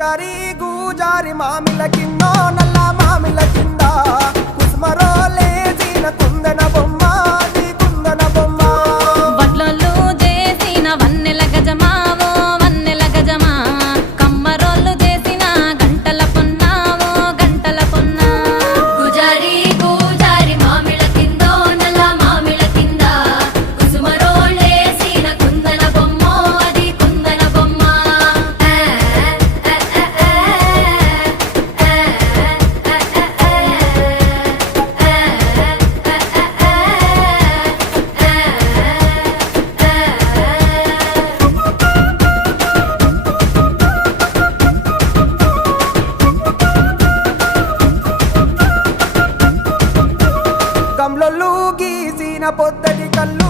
జారి గూజారి మామిల కిందో నల్ల మామిల కింద కుస్మరో లేచిన కుందన బొమ్మ నీ కుందన బొమ్మ వడ్లలు చేసిన వన్నెల గజమావో వన్నెల గజమా కమ్మరోళ్ళు చేసిన గంటల పొన్నావో గంటల పొన్నా గుజారి గుజారి మామిళ్ళ కిందో నల్ల మామిళ్ళ కింద కుసుమరోళ్ళేసిన కుందన బొమ్మో అది కుందన బొమ్మ గమ్లొల్లు గీసిన పొద్దటి కళ్ళు